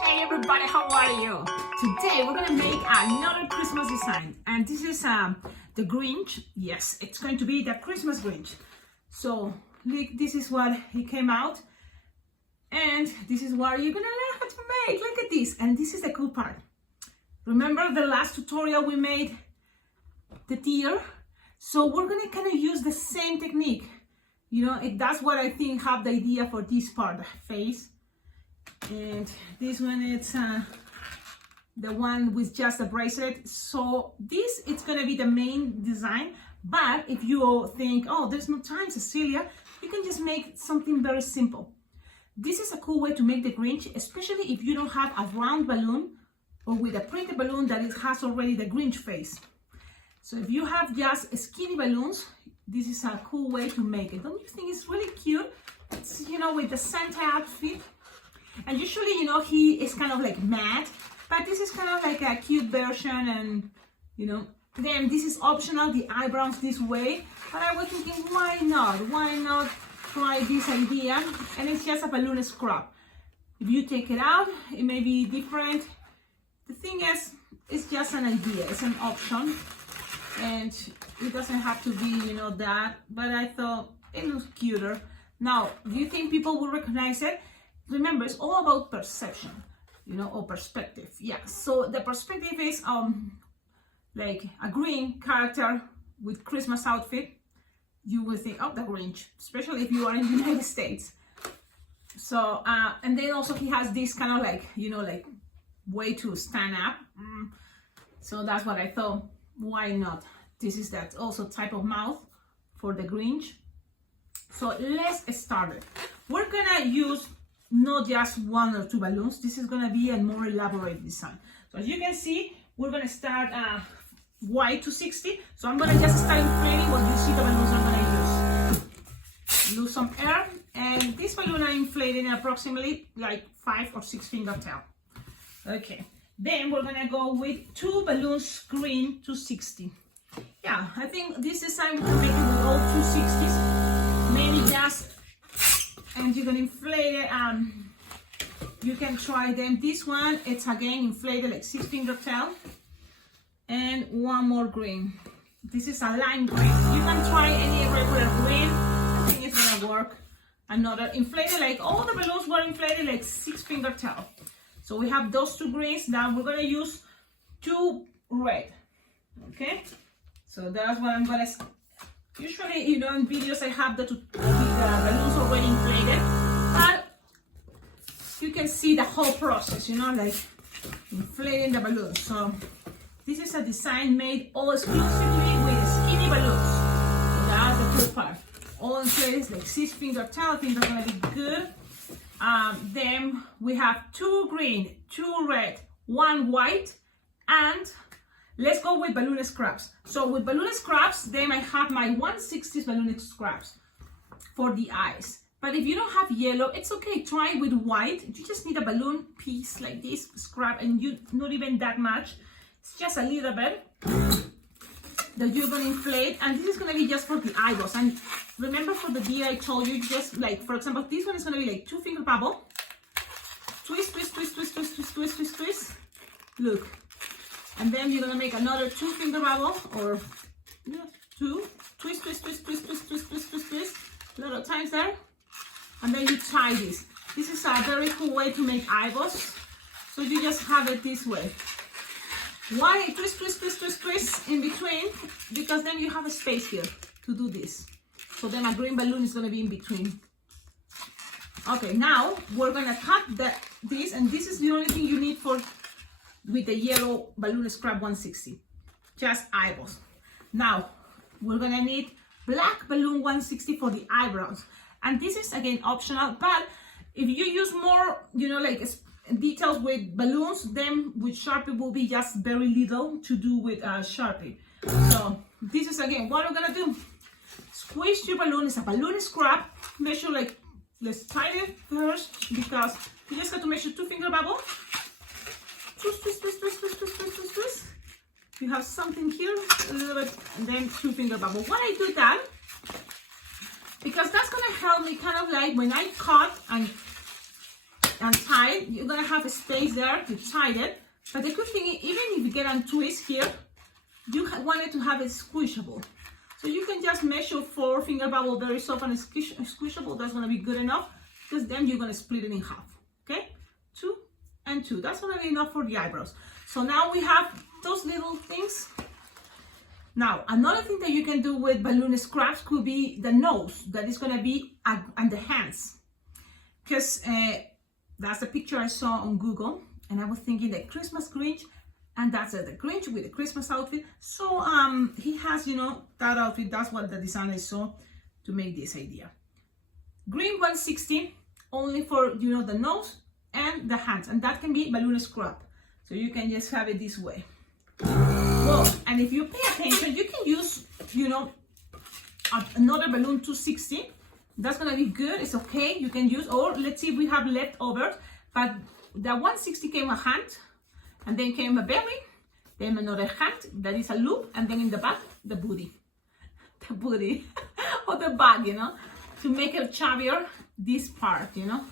Hey everybody, how are you? Today we're gonna make another Christmas design, and this is the Grinch. Yes, it's going to be the Christmas Grinch. So look, this is what he came out, and this is what you're gonna learn how to make. Look at this, and this is the cool part. Remember the last tutorial we made the deer? So we're gonna kind of use the same technique. You know, that's what I think have the idea for this part, the face. And this one, it's the one with just a bracelet. So this, it's gonna be the main design. But if you think, oh, there's no time, Cecilia, you can just make something very simple. This is a cool way to make the Grinch, especially if you don't have a round balloon or with a printed balloon that it has already the Grinch face. So if you have just skinny balloons, this is a cool way to make it. Don't you think it's really cute? It's, you know, with the Santa outfit. And usually, you know, he is kind of like matte, but this is kind of like a cute version, and, you know, then this is optional, the eyebrows this way. But I was thinking, why not? Why not try this idea? And it's just a balloon scrub. If you take it out, it may be different. The thing is, it's just an idea, it's an option. And it doesn't have to be, you know, that, but I thought it looks cuter. Now, do you think people will recognize it? Remember, it's all about perception, you know, or perspective. Yeah, so the perspective is like a green character with Christmas outfit. You will think, oh, the Grinch, especially if you are in the United States. So, and then also he has this kind of like, you know, like way to stand up. So that's what I thought. Why not? This is that also type of mouth for the Grinch. So let's start it. We're gonna use not just one or two balloons. This is gonna be a more elaborate design. So as you can see, we're gonna start white to 60. So I'm gonna just start inflating what you see the balloons I'm gonna use. Lose some air, and this balloon I'm inflating approximately like 5 or 6 finger tail. Okay. Then we're gonna go with 2 balloons green to 60. Yeah, I think this design we can make it with all 260s. Maybe just, and you can inflate it. You can try them. This one, it's again inflated like 6 finger tail. And 1 more green. This is a lime green. You can try any regular green. I think it's gonna work. Another inflated, like all the balloons were inflated like 6 finger tail. So we have those 2 greens. Now we're gonna use 2 red. Okay, so that's what I'm gonna. Usually, you know, in videos I have the balloons already inflated, but you can see the whole process. You know, like inflating the balloons. So this is a design made all exclusively with skinny balloons. So that's the cool part. All inflated, like 6 finger tail. I think that's gonna be good. Then we have 2 green, 2 red, 1 white, and let's go with balloon scraps. So with balloon scraps, then I have my 1/60 balloon scraps for the eyes. But if you don't have yellow, it's okay. Try with white. You just need a balloon piece like this scrap, and you not even that much. It's just a little bit that you're gonna inflate, and this is gonna be just for the eyeballs. And remember, for the deer, I told you, just like, for example, this one is gonna be like 2 finger bubble. Twist, twist, twist, twist, twist, twist, twist, twist, twist. Look. And then you're gonna make another 2 finger bubble, or 2. Twist, twist, twist, twist, twist, twist, twist, twist, twist. A lot of times there. And then you tie this. This is a very cool way to make eyeballs. So you just have it this way. Why twist, twist, twist, twist, twist in between? Because then you have a space here to do this. So then a green balloon is going to be in between. Okay, now we're going to cut this, and this is the only thing you need for with the yellow balloon scrap 160. Just eyeballs. Now we're going to need black balloon 160 for the eyebrows. And this is again optional, but if you use more, you know, like details with balloons, then with Sharpie will be just very little to do with Sharpie. So this is again what we're gonna do. Squeeze your balloon. It's a balloon scrap. Measure, like, let's tie it first, because you just have to measure 2 finger bubble. Twist, twist, twist, twist, twist, twist, twist, twist, twist. You have something here, a little bit, and then 2 finger bubble. Why I do that? Because that's gonna help me kind of like when I cut and untied, you're gonna have a space there to tie it. But the good thing is, even if you get a twist here, you want it to have it squishable. So you can just measure 4 finger bubble very soft and squishable. That's gonna be good enough, because then you're gonna split it in half. Okay, 2 and 2. That's gonna be enough for the eyebrows. So now we have those little things. Now, another thing that you can do with balloon scraps could be the nose, that is gonna be and the hands. Because that's the picture I saw on Google, and I was thinking the Christmas Grinch, and that's the Grinch with the Christmas outfit. So he has, you know, that outfit. That's what the designer saw to make this idea. Green 160, only for, you know, the nose and the hands, and that can be balloon scrap. So you can just have it this way. Well, and if you pay attention, you can use, you know, another balloon 260. That's gonna be good. It's okay. You can use, or let's see if we have leftovers. But the 160 came a hand, and then came a belly, then another hand that is a loop, and then in the back the booty, the booty or the bag, you know, to make it chubbier. This part, you know.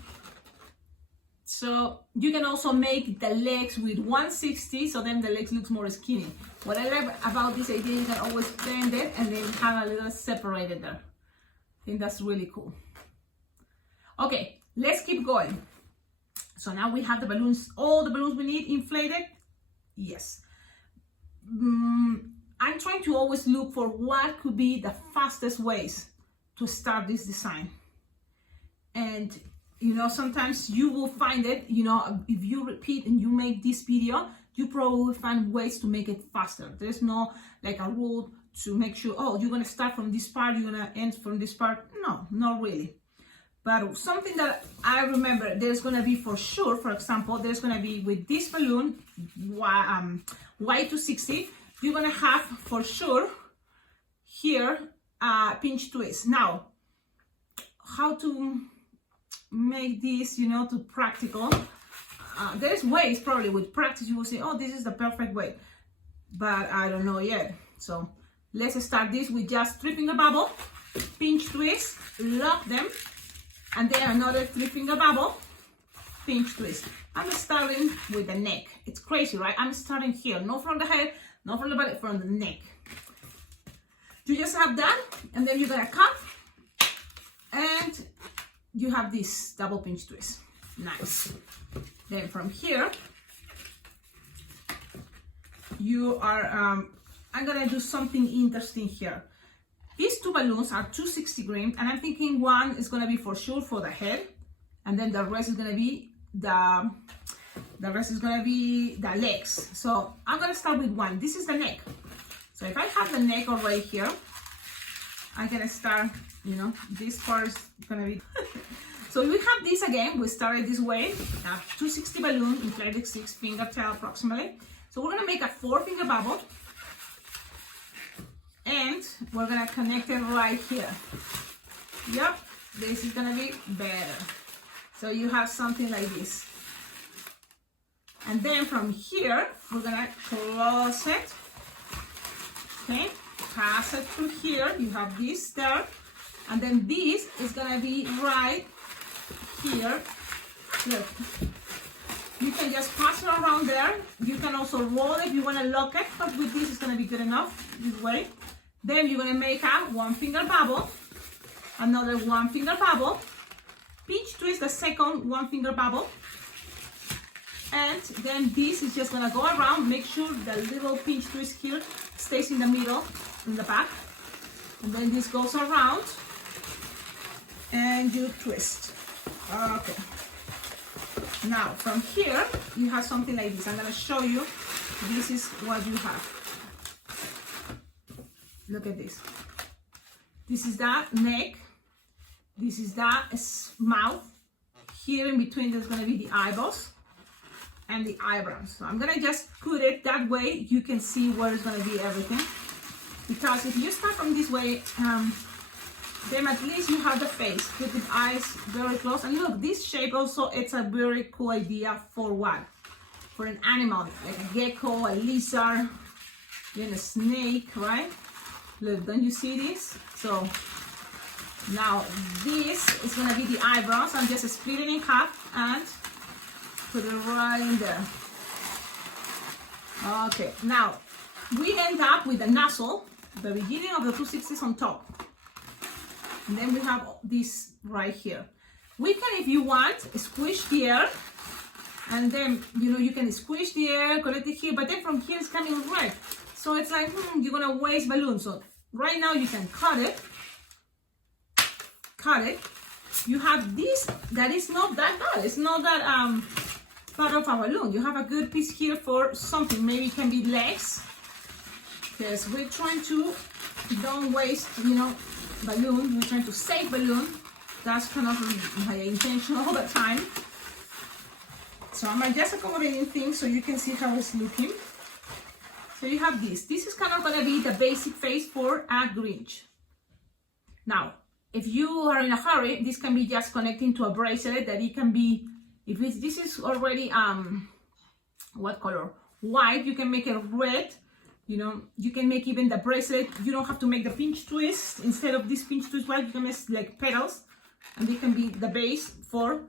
So you can also make the legs with 160, so then the legs looks more skinny. What I like about this idea, you can always bend it and then have a little separated there. I think that's really cool. Okay, let's keep going. So now we have the balloons, all the balloons we need inflated. Yes. I'm trying to always look for what could be the fastest ways to start this design. And you know, sometimes you will find it, you know, if you repeat and you make this video, you probably will find ways to make it faster. There's no like a rule to make sure, oh, you're gonna start from this part, you're gonna end from this part. No, not really. But something that I remember, there's gonna be for sure, for example, there's gonna be with this balloon, Y260, you're gonna have for sure here a pinch twist. Now, how to make this, you know, to practical. There's ways, probably with practice you will say, oh, this is the perfect way, but I don't know yet. So let's start this with just 3 finger bubble, pinch twist, lock them, and then another 3 finger bubble, pinch twist. I'm starting with the neck. It's crazy, right? I'm starting here, not from the head, not from the body, from the neck. You just have that, and then you're gonna cut, and you have this double pinch twist. Nice. Then from here, you are, I'm gonna do something interesting here. These 2 balloons are 260 grams, and I'm thinking one is gonna be for sure for the head, and then the rest is gonna be the legs. So I'm gonna start with one. This is the neck. So if I have the neck already here, I'm gonna start, you know, this part is gonna be so we have this again. We started this way, 260 balloon inflated 6 finger tail approximately. So we're gonna make a 4 finger bubble, and we're gonna connect it right here. Yep, this is gonna be better. So you have something like this, and then from here we're gonna close it. Okay, pass it through here. You have this there, and then this is gonna be right here. Look, you can just pass it around there. You can also roll it if you want to lock it, but with this it's gonna be good enough this way. Then you're gonna make a 1 finger bubble, another 1 finger bubble, pinch twist the second 1 finger bubble, and then this is just gonna go around. Make sure the little pinch twist here stays in the middle, in the back, and then this goes around and you twist. Okay, now from here you have something like this. I'm going to show you. This is what you have. Look at this. This is that neck, this is that mouth. Here in between there's going to be the eyeballs and the eyebrows. So I'm going to just put it that way you can see where it's going to be everything, because if you start from this way, then at least you have the face with the eyes very close. And look, this shape also, it's a very cool idea for what? For an animal, like a gecko, a lizard, then a snake, right? Look, don't you see this? So now this is gonna be the eyebrows. I'm just splitting in half, and Put it right in there. Okay, now we end up with the nozzle, the beginning of the 260s on top. And then we have this right here. We can, if you want, squish the air. And then, you know, you can squish the air, connect it here, but then from here it's coming red. So it's like, you're gonna waste balloons. So right now you can cut it. You have this that is not that bad. It's not that part of a balloon. You have a good piece here for something. Maybe it can be legs, because we're trying to don't waste, you know, balloon. We're trying to save balloon. That's kind of my intention all the time. So I'm just accommodating things so you can see how it's looking. So you have this. This is kind of gonna be the basic face for a Grinch. Now, if you are in a hurry, this can be just connecting to a bracelet that it can be, if it's, this is already, what color? White, you can make it red. You know, you can make even the bracelet, you don't have to make the pinch twist. Instead of this pinch twist white, you can make like petals, and they can be the base for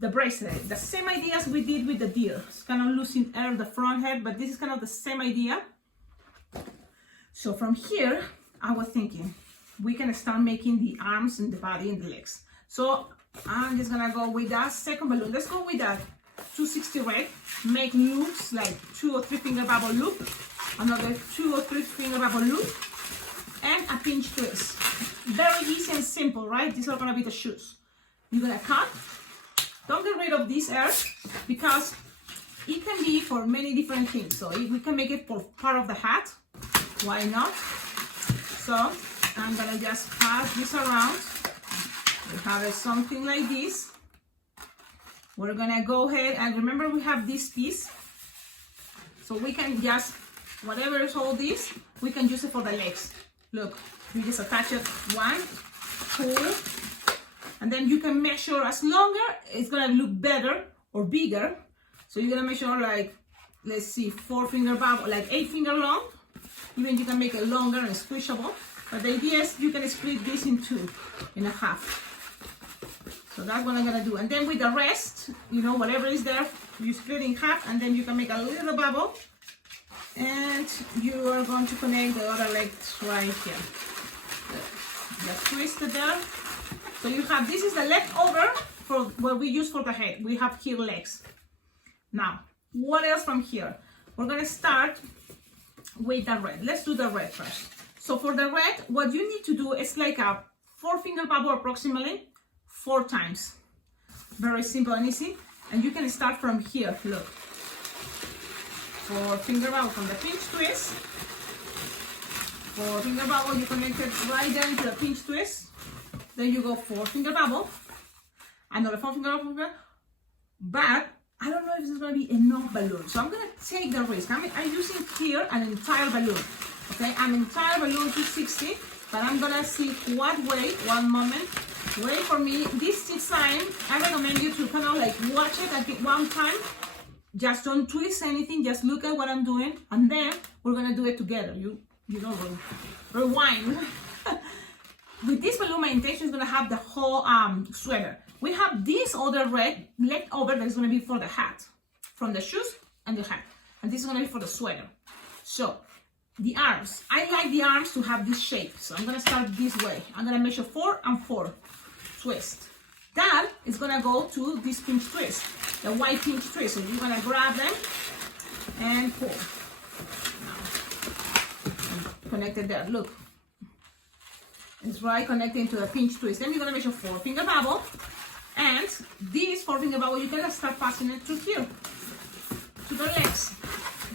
the bracelet. The same idea as we did with the deer. It's kind of losing air the front head, but this is kind of the same idea. So from here, I was thinking, we can start making the arms and the body and the legs. So I'm just gonna go with that second balloon. Let's go with that 260 red. Make loops like 2 or 3 finger bubble loop, another 2 or 3 finger bubble loop, and a pinch twist. Very easy and simple, right? These are gonna be the shoes. You're gonna cut. Don't get rid of this air, because it can be for many different things. So if we can make it for part of the hat, why not? So I'm gonna just pass this around. We have something like this. We're gonna go ahead and remember we have this piece. So we can just, whatever is all this, we can use it for the legs. Look, we just attach it, 1, 2, and then you can measure as longer, it's gonna look better or bigger. So you're gonna measure like, let's see, 4 finger bubble, like 8 finger long. Even you can make it longer and squishable. But the idea is you can split this in 2 and a half. So that's what I'm gonna do. And then with the rest, you know, whatever is there, you split in half, and then you can make a little bubble. And you are going to connect the other legs right here. Just twist it there. So you have, this is the leftover for what we use for the head. We have here legs. Now, what else from here? We're gonna start with the red. Let's do the red first. So for the red, what you need to do is like a 4 finger bubble approximately 4 times. Very simple and easy. And you can start from here, look. 4 finger bubble from the pinch twist. 4 finger bubble, you connect it right there into the pinch twist. Then you go 4 finger bubble. Another 4 finger bubble. But I don't know if this is going to be enough balloon. So I'm going to take the risk. I'm using here an entire balloon. Okay, an entire balloon 260. But I'm going to see what way. One moment. Wait for me. This design, I recommend you to kind of like watch it at one time. Just don't twist anything. Just look at what I'm doing. And then we're going to do it together. You don't rewind. With this balloon, my intention is going to have the whole sweater. We have this other red left over that is going to be for the hat, from the shoes and the hat. And this is going to be for the sweater. So, the arms. I like the arms to have this shape. So, I'm going to start this way. I'm going to measure 4 and 4. Twist. That is going to go to this pinch twist, the white pinch twist. So, you're going to grab them and pull. Now, connect it there. Look. It's right connecting to the pinch twist. Then you're going to measure 4 finger bubble. And this 4 finger bubble, you can start passing it through here, to the legs.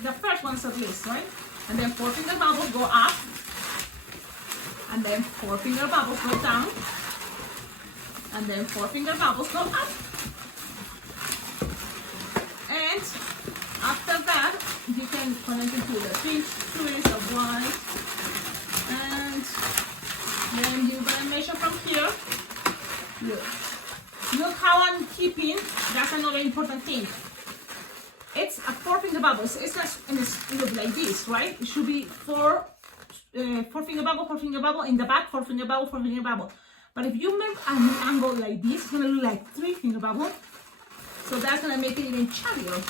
The first ones at least, right? And then 4 finger bubbles go up. And then 4 finger bubbles go down. And then 4 finger bubbles go up. And after that, you can connect it to the pinch twist of 1. And then you're going to measure from here. Look how I'm keeping. That's another important thing. It's a 4 finger bubbles. It's just look like this, right? It should be 4 finger bubble in the back, 4 finger bubble, 4 finger bubble. But if you make an angle like this, it's gonna look like 3 finger bubble, So that's gonna make it even chubbier,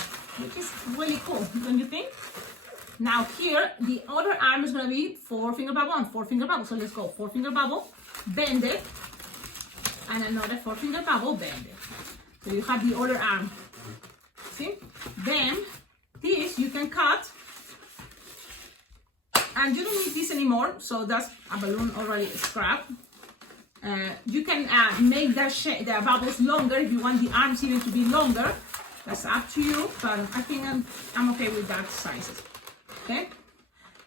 which is really cool, don't you think? Now here, the other arm is gonna be 4-finger bubble and 4-finger bubble. So let's go 4-finger bubble, bend it, and another 4-finger bubble, bend it. So you have the other arm. See? Then this you can cut, and you don't need this anymore. So that's a balloon already scrapped. You can make the bubbles longer if you want the arms even to be longer. That's up to you, but I think I'm okay with that sizes. Okay,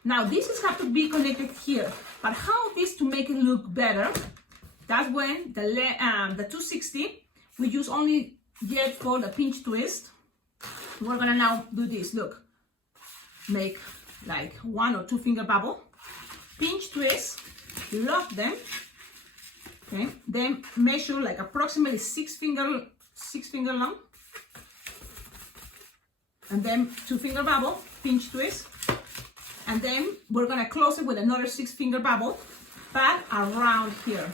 now this is have to be connected here, but how this to make it look better? That's when the 260 we use only yet for the pinch twist. We're gonna now do this. Look, make like 1 or 2 finger bubble, pinch twist, lock them. Okay, then measure like approximately 6 finger long, and then 2-finger bubble, pinch twist. And then we're gonna close it with another 6-finger bubble, but around here.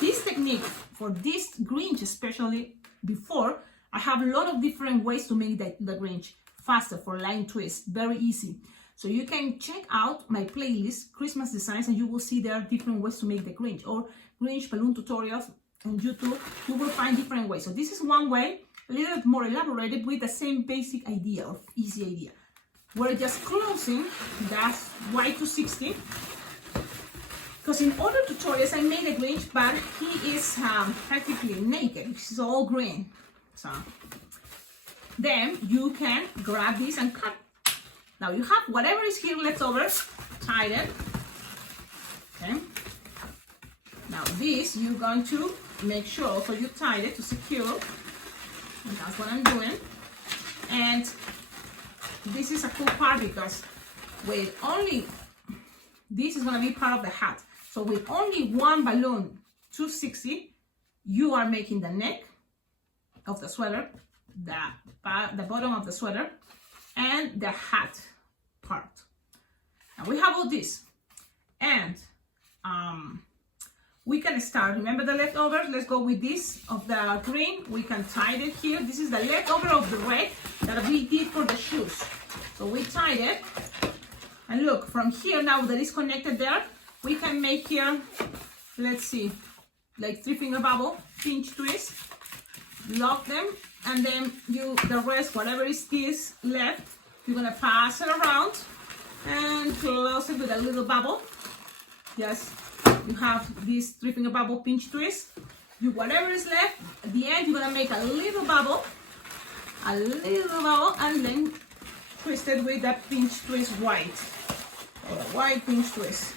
This technique for this Grinch, especially before, I have a lot of different ways to make the Grinch faster for line twist, very easy. So you can check out my playlist, Christmas Designs, and you will see there are different ways to make the Grinch, or Grinch balloon tutorials on YouTube. You will find different ways. So this is one way, a little bit more elaborated with the same basic idea or easy idea. We're just closing that Y260, because in other tutorials I made a Grinch, but he is practically naked. He's all green. So then you can grab this and cut. Now you have whatever is here left over, tied it. Okay. Now this you're going to make sure also you tied it to secure. And that's what I'm doing. And this is a cool part because with only, this is going to be part of the hat. So with only one balloon, 260, you are making the neck of the sweater, the bottom of the sweater, and the hat part. And we have all this. And we can start, remember the leftovers? Let's go with this of the green. We can tie it here. This is the leftover of the red that we did for the shoes. So we tied it. And look, from here now that is connected there, we can make here, let's see, like 3-finger bubble, pinch twist, lock them, and then the rest, whatever is this left, you're gonna pass it around and close it with a little bubble. Yes, you have this 3-finger bubble, pinch twist. Whatever is left, at the end, you're gonna make a little bubble, and then twist it with that pinch twist white, or a white pinch twist.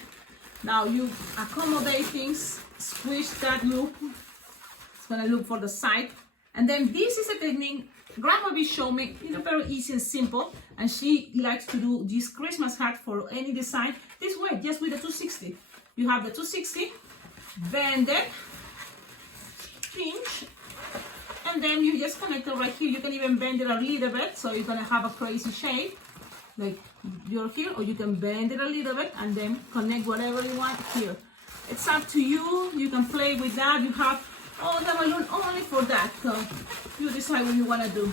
Now you accommodate things, squish that loop. It's gonna look for the side. And then this is a technique Grandma will show me, very easy and simple. And she likes to do this Christmas hat for any design this way, just with the 260. You have the 260, bend it, pinch, and then you just connect it right here. You can even bend it a little bit, so you're gonna have a crazy shape, like you're here, or you can bend it a little bit and then connect whatever you want here. It's up to you. You can play with that. You have the balloon only for that, so you decide what you want to do.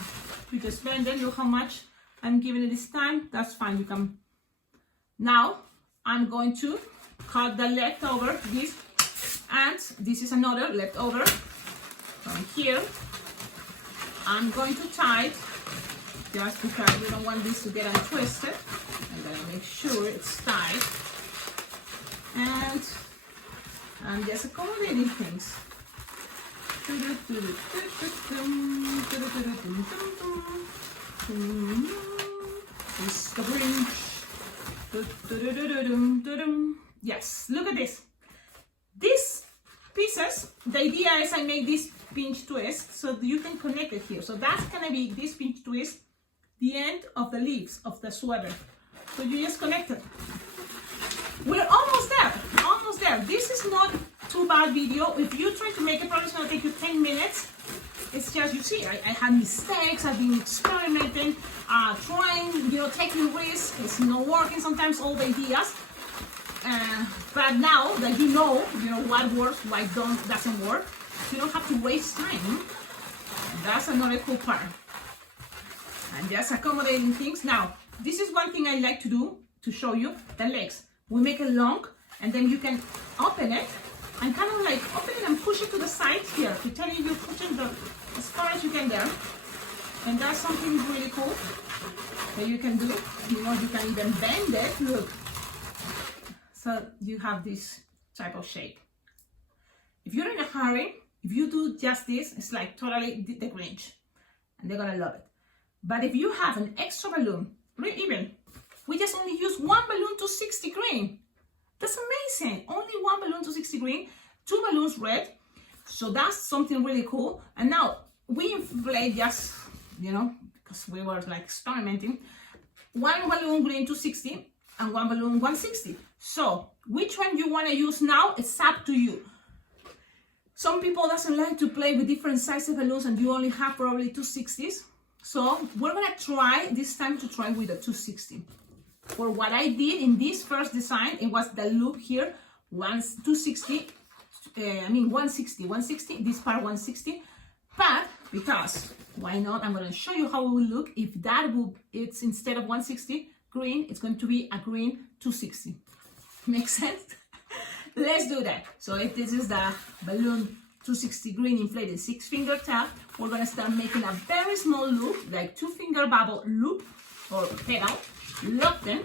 You just bend it. Look how much I'm giving it this time. That's fine. You can. Now I'm going to cut the leftover, this, and this is another leftover from here. I'm going to tie it, just because we don't want this to get untwisted. I'm going to make sure it's tight, and I'm just accommodating things. It's the Grinch. Yes, look at this. These pieces, the idea is I make this pinch twist so you can connect it here. So that's gonna be this pinch twist, the end of the leaves of the sweater. So you just connect it. We're almost there, almost there. This is not too bad video. If you try to make it, probably it's gonna take you 10 minutes. It's just, you see, I had mistakes, I've been experimenting, trying, taking risks. It's not working sometimes, all the ideas. But now that you know what works, what doesn't work, you don't have to waste time. That's another cool part. And just accommodating things. Now, this is one thing I like to do to show you the legs. We make it long, and then you can open it and kind of like open it and push it to the side here. Pretend you're pushing the as far as you can there. And that's something really cool that you can do. You know, you can even bend it. Look. So you have this type of shape. If you're in a hurry, if you do just this, it's like totally the Grinch, and they're gonna love it. But if you have an extra balloon, even we just only use one balloon to 60 green. That's amazing. Only one balloon to 60 green, 2 balloons red. So that's something really cool. And now we inflate just, you know, because we were like experimenting, one balloon green to 60 and one balloon 160. So which one you want to use now, it's up to you. Some people doesn't like to play with different sizes of balloons and you only have probably 260s. So we're gonna try this time to try with a 260. For what I did in this first design, it was the loop here, 160, this part 160. But because, why not? I'm gonna show you how it will look if it's instead of 160 green, it's going to be a green 260. Makes sense? Let's do that. So if this is the balloon 260 green inflated 6-finger tap, we're gonna start making a very small loop, like 2-finger bubble loop or pedal, lock them,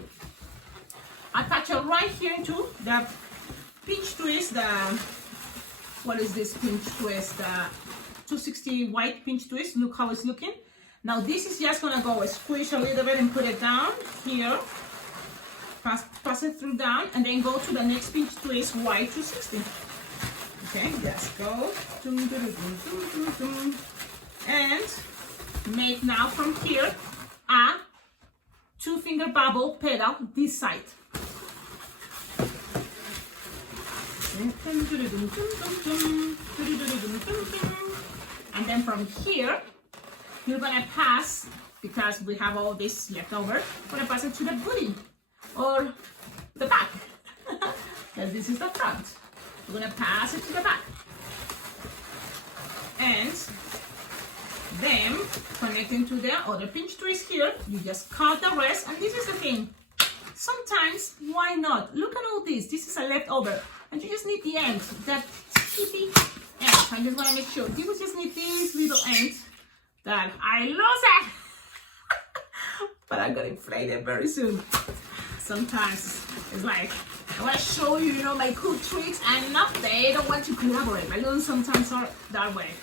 attach it right here to the pinch twist, what is this pinch twist? The 260 white pinch twist. Look how it's looking. Now this is just gonna go squish a little bit and put it down here. Pass it through down and then go to the next pinch twist white 260. Okay, just go and make now from here a 2-finger bubble pedal this side. And then from here you're gonna pass, because we have all this left over, we're gonna pass it to the booty or the back. Because this is the front. We're gonna pass it to the back. And then connecting to the other pinch twist here, you just cut the rest. And this is the thing. Sometimes, why not? Look at all this. This is a leftover. And you just need the end. That teeny end. I just wanna make sure. You just need this little end that I lost it. But I'm gonna inflate it very soon. Sometimes it's like, I want to show you, you know, my cool tricks, and enough they don't want to collaborate. Balloons sometimes are that way.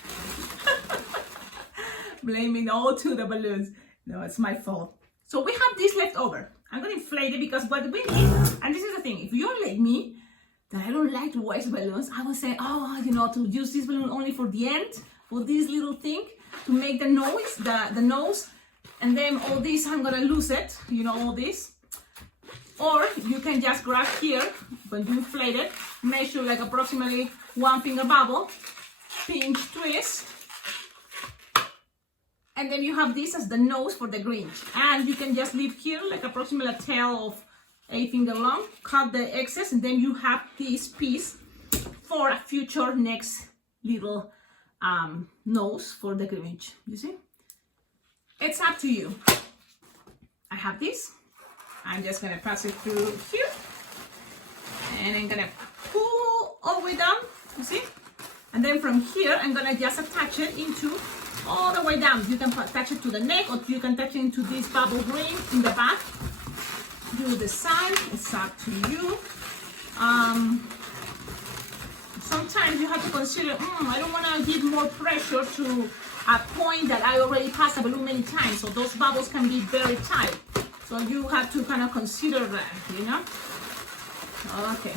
Blaming all to the balloons. No, it's my fault. So we have this left over. I'm going to inflate it because what we need, and this is the thing, if you're like me, that I don't like to waste balloons, I would say, oh, you know, to use this balloon only for the end, for this little thing, to make the noise, the nose, and then all this, I'm going to lose it, you know, all this. Or you can just grab here, when you inflate it, measure like approximately 1-finger bubble, pinch twist, and then you have this as the nose for the Grinch. And you can just leave here like approximately a tail of 8-finger long, cut the excess, and then you have this piece for a future next little nose for the Grinch. You see? It's up to you. I have this. I'm just gonna pass it through here, and I'm gonna pull all the way down, you see? And then from here, I'm gonna just attach it into all the way down. You can attach it to the neck, or you can attach it into this bubble ring in the back. Do the side, it's up to you. Sometimes you have to consider, I don't wanna give more pressure to a point that I already passed the balloon many times, so those bubbles can be very tight. So you have to kind of consider that, you know? Okay.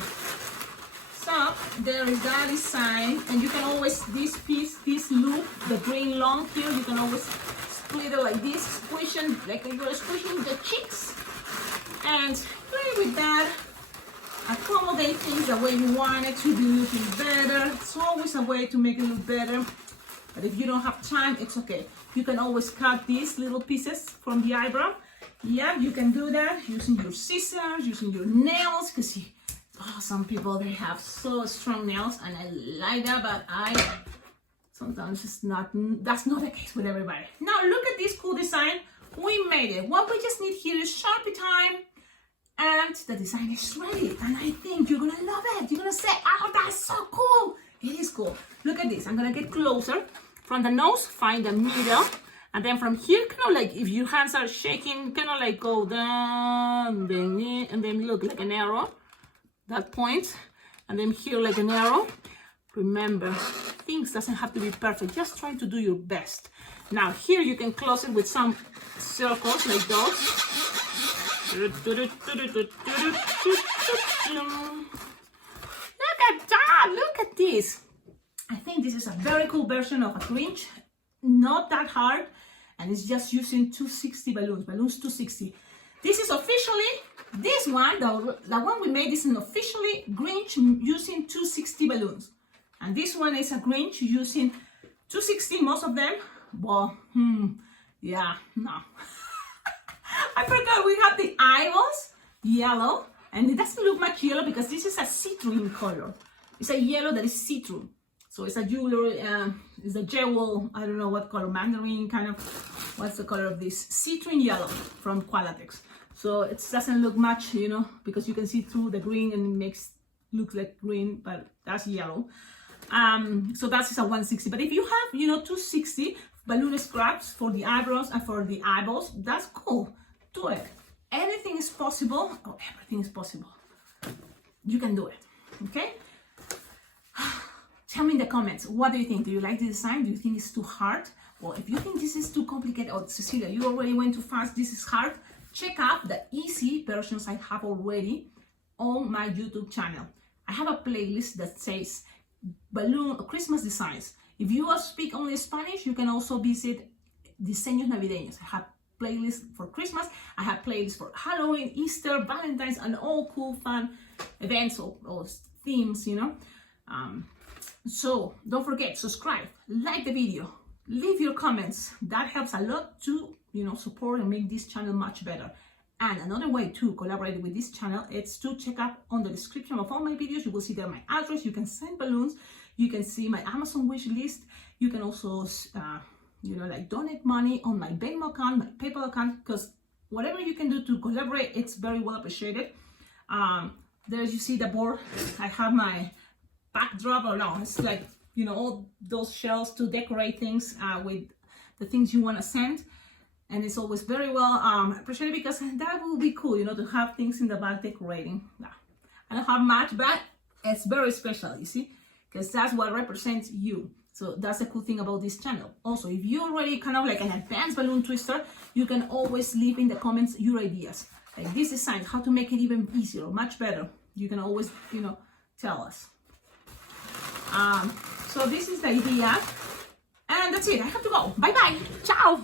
So there is that design, and you can always, this piece, this loop, the green long here, you can always split it like this, squishing, like you're squishing the cheeks, and play with that. Accommodate things the way you want it to be looking better. It's always a way to make it look better. But if you don't have time, it's okay. You can always cut these little pieces from the eyebrow. Yeah, you can do that using your scissors, using your nails, because some people, they have so strong nails, and I like that, but Sometimes that's not the case with everybody. Now look at this cool design. We made it. What we just need here is Sharpie time, and the design is ready. And I think you're gonna love it. You're gonna say, oh, that's so cool. It is cool. Look at this. I'm gonna get closer. From the nose, find the middle. And then from here, kind of like if your hands are shaking, kind of like go down, and then look like an arrow. That point. And then here like an arrow. Remember, things doesn't have to be perfect. Just try to do your best. Now here you can close it with some circles like those. Look at that! Look at this! I think this is a very cool version of a Grinch. Not that hard. And it's just using 260 balloons. Balloons 260. This is officially, this one, the one we made is an officially Grinch using 260 balloons. And this one is a Grinch using 260, most of them. Well, yeah, no. I forgot we have the eyeballs, yellow. And it doesn't look much yellow because this is a citrine color. It's a yellow that is citrine. So it's a jewelry, it's a jewel, I don't know what color, mandarin kind of. What's the color of this? Citrine yellow from Qualatex. So it doesn't look much, you know, because you can see through the green and it looks like green, but that's yellow. So that's a 160. But if you have, you know, 260 balloon scraps for the eyebrows and for the eyeballs, that's cool. Do it. Anything is possible. Oh, everything is possible. You can do it. Okay? Tell me in the comments, what do you think? Do you like the design? Do you think it's too hard? Well, if you think this is too complicated, or Cecilia, you already went too fast, this is hard, check out the easy versions I have already on my YouTube channel. I have a playlist that says balloon Christmas designs. If you speak only Spanish, you can also visit Diseños Navideños. I have playlists for Christmas, I have playlists for Halloween, Easter, Valentine's, and all cool fun events or themes, you know. So don't forget, subscribe, like the video, leave your comments. That helps a lot to, you know, support and make this channel much better. And another way to collaborate with this channel is to check out on the description of all my videos. You will see there my address. You can send balloons. You can see my Amazon wish list. You can also, you know, like donate money on my Venmo account, my PayPal account, because whatever you can do to collaborate, it's very well appreciated. There you see the board. I have my backdrop, or no, it's like, you know, all those shells to decorate things with the things you want to send. And it's always very well appreciated, because that will be cool, you know, to have things in the back decorating. Yeah. I don't have much, but it's very special, you see, because that's what represents you. So that's the cool thing about this channel. Also, if you're already kind of like an advanced balloon twister, you can always leave in the comments your ideas. Like this design, how to make it even easier, much better. You can always, you know, tell us. So this is the idea. And that's it. I have to go. Bye-bye. Ciao.